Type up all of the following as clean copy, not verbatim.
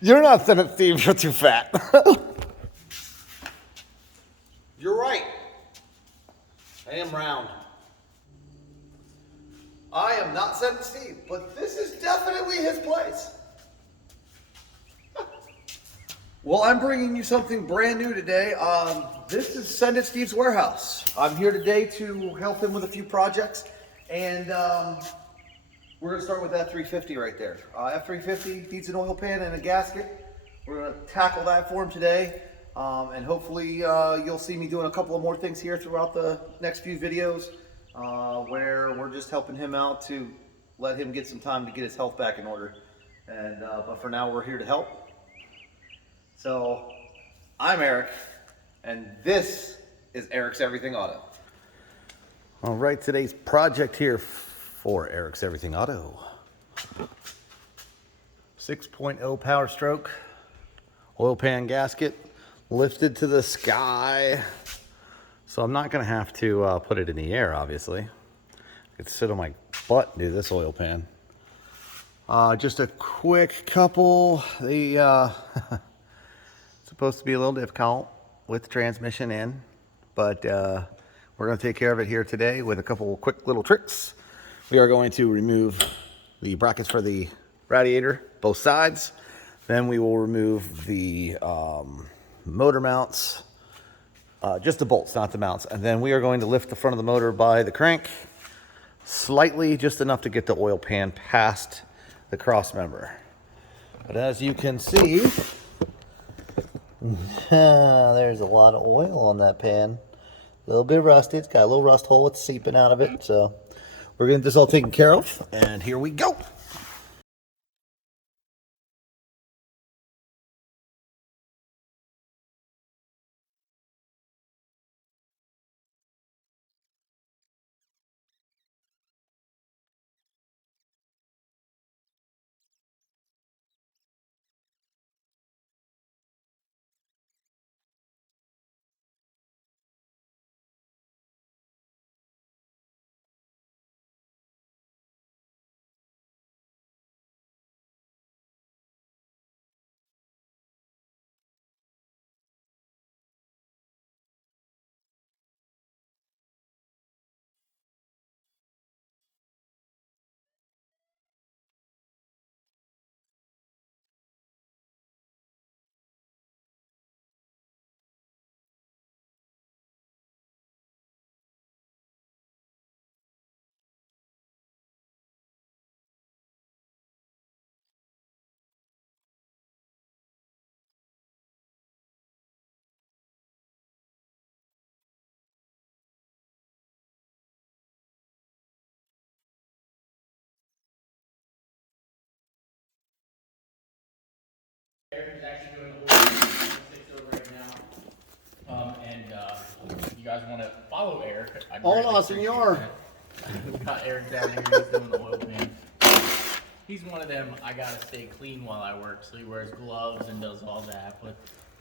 You're not SendIt Steve, you're too fat. You're right. I am round. I am not SendIt Steve, but this is definitely his place. Well, I'm bringing you something brand new today. This is SendIt Steve's warehouse. I'm here today to help him with a few projects, and we're going to start with F-350 right there. F-350 needs an oil pan and a gasket. We're going to tackle that for him today, and hopefully you'll see me doing a couple of more things here throughout the next few videos where we're just helping him out to let him get some time to get his health back in order. And but for now, we're here to help. So, I'm Eric, and this is Eric's Everything Auto. All right, today's project here for Eric's Everything Auto. 6.0 Powerstroke, oil pan gasket, lifted to the sky. So I'm not gonna have to put it in the air, obviously. I could sit on my butt and do this oil pan. Just a quick couple, supposed to be a little difficult with the transmission in, but we're going to take care of it here today with a couple quick little tricks. We are going to remove the brackets for the radiator, both sides. Then we will remove the motor mounts, just the bolts, not the mounts. And then we are going to lift the front of the motor by the crank slightly, just enough to get the oil pan past the cross member. But as you can see, there's a lot of oil on that pan. A little bit rusty. It's got a little rust hole. It's seeping out of it. So we're going to get this all taken care of. And here we go. Eric is actually doing the order 6.0 right now. You guys want to follow Eric? Hola, senor. We got Eric down here. He's doing the oil pan. He's one of them. I gotta stay clean while I work, so he wears gloves and does all that. But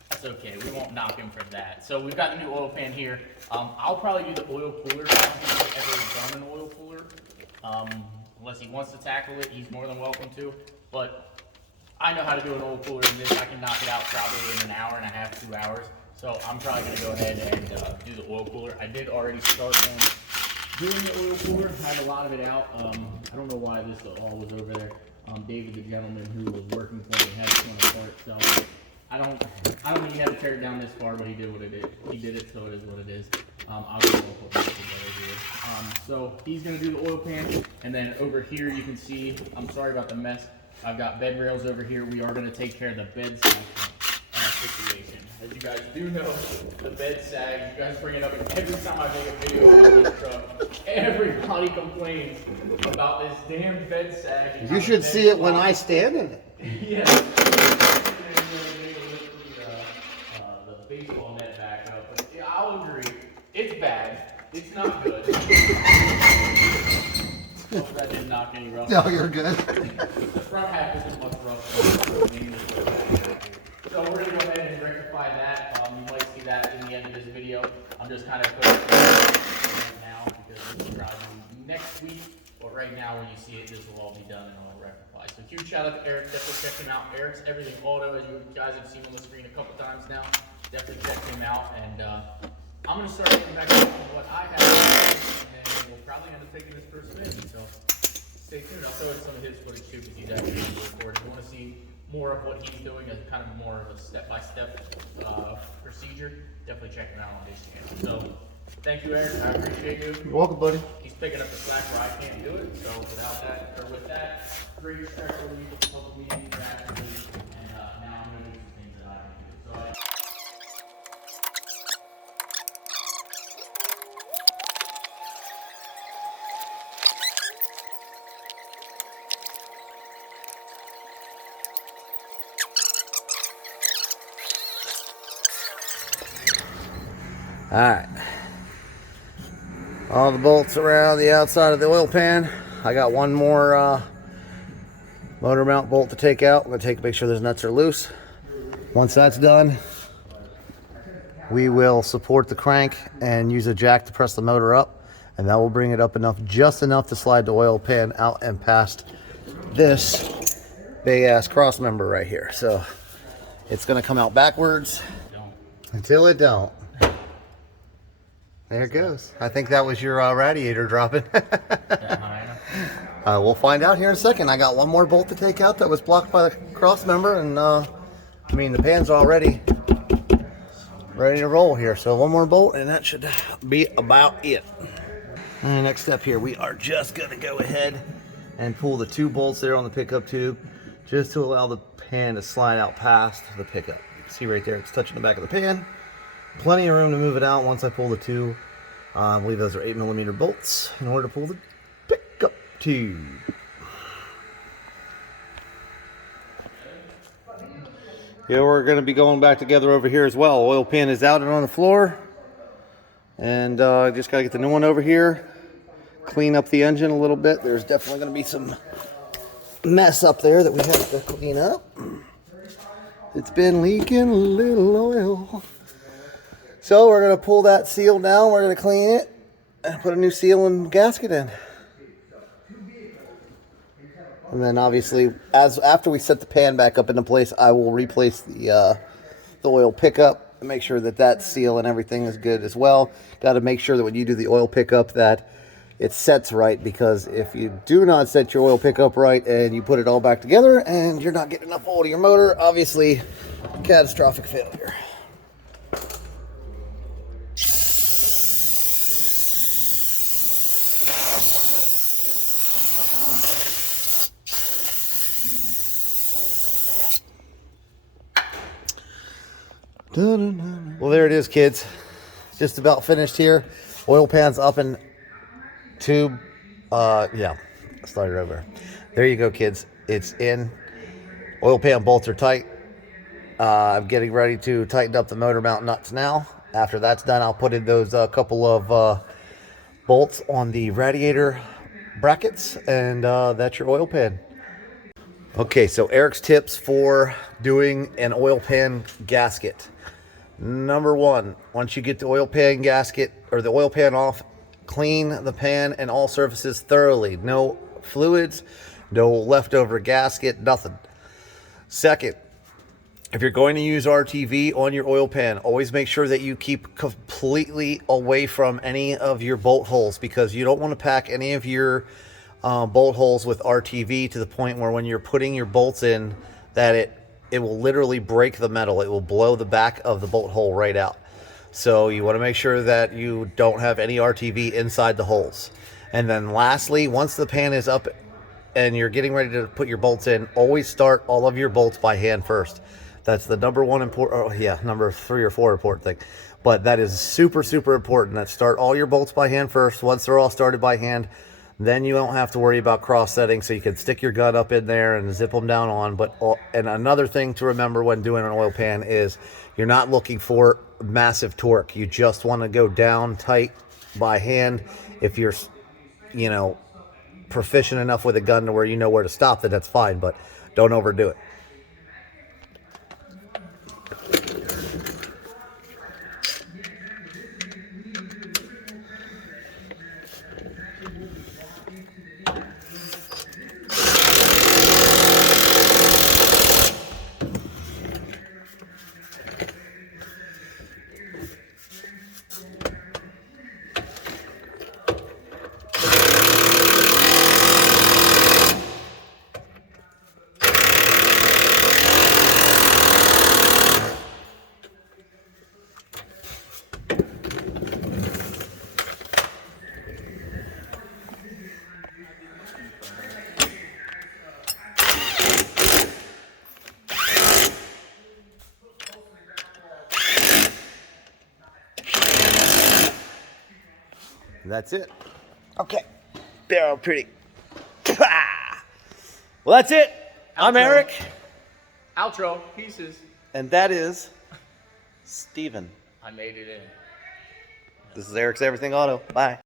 that's okay. We won't knock him for that. So we've got the new oil pan here. I'll probably do the oil cooler. I don't think I've ever done an oil cooler. Unless he wants to tackle it, he's more than welcome to. But I know how to do an oil cooler in this. I can knock it out probably in an hour and a half, 2 hours. So I'm probably going to go ahead and do the oil cooler. I did already start on doing the oil cooler. I had a lot of it out. I don't know why this all was over there. David, the gentleman who was working for me, had it torn apart. So I don't think he had to tear it down this far, but he did what it did. He did it, so it is what it is. I'll go and put this together here. So he's going to do the oil pan. And then over here you can see, I'm sorry about the mess. I've got bed rails over here. We are going to take care of the bed sag situation. As you guys do know, the bed sag, you guys bring it up every time I make a video about this truck. Everybody complains about this damn bed sag. You should see it when I stand in it. Yeah. The baseball net back up. But yeah, I'll agree. It's bad. It's not good. Hope that didn't knock any rough. No, you're good. The front half isn't much rough. So we're going to go ahead and rectify that. You might see that in the end of this video. I'm just kind of putting it right now because this will probably be next week. But right now when you see it, this will all be done and all rectified. So huge shout out to Eric. Definitely check him out. Eric's Everything Auto, as you guys have seen on the screen a couple times now. Definitely check him out. And I'm going to start getting back to what I have, and then we'll probably end up taking this first spin. So stay tuned. I'll throw in some of his footage too, because he's actually recorded. If you want to see more of what he's doing as kind of more of a step-by-step procedure, definitely check him out on his channel. So thank you, Eric. I appreciate you. You're welcome, buddy. He's picking up the slack where I can't do it. So without that, or with that, great respect for you, public meeting interactively, and now I'm going to do some things that I can do. So All right. All the bolts around the outside of the oil pan. I got one more motor mount bolt to take out. I'm gonna make sure those nuts are loose. Once that's done, we will support the crank and use a jack to press the motor up, and that will bring it up just enough to slide the oil pan out and past this big ass cross member right here. So it's gonna come out backwards until it don't. There it goes. I think that was your radiator dropping. We'll find out here in a second. I got one more bolt to take out that was blocked by the cross member, and I mean the pan's already ready to roll here. So one more bolt, and that should be about it. And next step here, we are just gonna go ahead and pull the 2 bolts there on the pickup tube, just to allow the pan to slide out past the pickup. You can see right there, it's touching the back of the pan. Plenty of room to move it out once I pull the 2. I believe those are 8mm bolts in order to pull the pickup tube. Yeah, we're going to be going back together over here as well. Oil pan is out and on the floor. And just got to get the new one over here. Clean up the engine a little bit. There's definitely going to be some mess up there that we have to clean up. It's been leaking a little oil. So we're going to pull that seal down, we're going to clean it, and put a new seal and gasket in. And then obviously, after we set the pan back up into place, I will replace the oil pickup and make sure that that seal and everything is good as well. Got to make sure that when you do the oil pickup that it sets right, because if you do not set your oil pickup right and you put it all back together and you're not getting enough oil to your motor, obviously catastrophic failure. Well, there it is, kids. Just about finished here. Oil pan's up and tube. Yeah, started over. There you go, kids. It's in. Oil pan bolts are tight. I'm getting ready to tighten up the motor mount nuts now. After that's done, I'll put in those couple of bolts on the radiator brackets, and that's your oil pan. Okay, so Eric's tips for doing an oil pan gasket. Number 1, once you get the oil pan gasket or the oil pan off, clean the pan and all surfaces thoroughly. No fluids, no leftover gasket, nothing. Second, if you're going to use RTV on your oil pan, always make sure that you keep completely away from any of your bolt holes, because you don't want to pack any of your bolt holes with RTV to the point where when you're putting your bolts in, that it will literally break the metal. It will blow the back of the bolt hole right out. So you want to make sure that you don't have any RTV inside the holes. And then lastly, once the pan is up and you're getting ready to put your bolts in, always start all of your bolts by hand first. That's the number 1 important, number 3 or 4 important thing. But that is super, super important. That start all your bolts by hand first. Once they're all started by hand, then you don't have to worry about cross setting, so you can stick your gun up in there and zip them down on. And another thing to remember when doing an oil pan is you're not looking for massive torque. You just want to go down tight by hand. If you're, proficient enough with a gun to where you know where to stop, then that's fine, but don't overdo it. that's it. Okay. Barrel pretty. Well, that's it. I'm Outro. Eric. Outro. Pieces. And that is Steven. I made it in. This is Eric's Everything Auto. Bye.